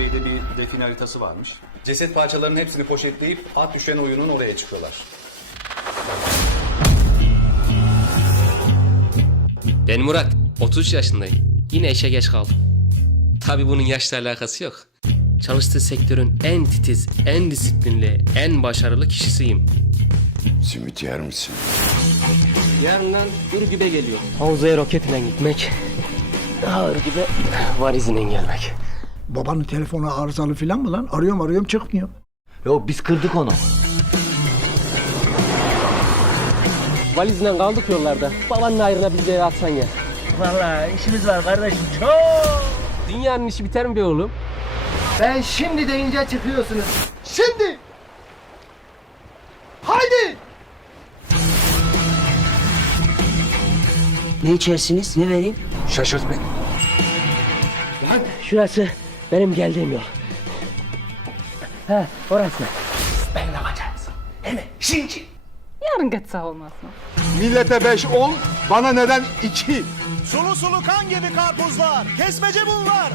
ellerinde bir define haritası varmış. Ceset parçalarının hepsini poşetleyip at düşen oyunun oraya çıkıyorlar. Ben Murat, 33 yaşındayım. Yine işe geç kaldım. Tabi bunun yaşla alakası yok. Çalıştığı sektörün en titiz, en disiplinli, en başarılı kişisiyim. Simit yer misin? Yarından bir gübe geliyor. Havzaya roketle gitmek. Ağır gibi variziyle gelmek. Babanın telefonu arızalı falan mı lan? Arıyorum arıyorum çıkmıyor. Yok biz kırdık onu. Valizle kaldık yollarda. Babanın ayrına bir de atsan ya. Vallahi işimiz var kardeşim çok. Dünyanın işi biter mi be oğlum? Ben şimdi deyince çıkıyorsunuz. Şimdi. Haydi. Ne içersiniz? Ne vereyim? Şaşırt beni. Şurası benim geldiğim yol. Ha, orası. Yarın geçse olmaz mı? Millete 5 10, bana neden 2? Sulu sulu kan gibi karpuzlar, kesmece bunlar.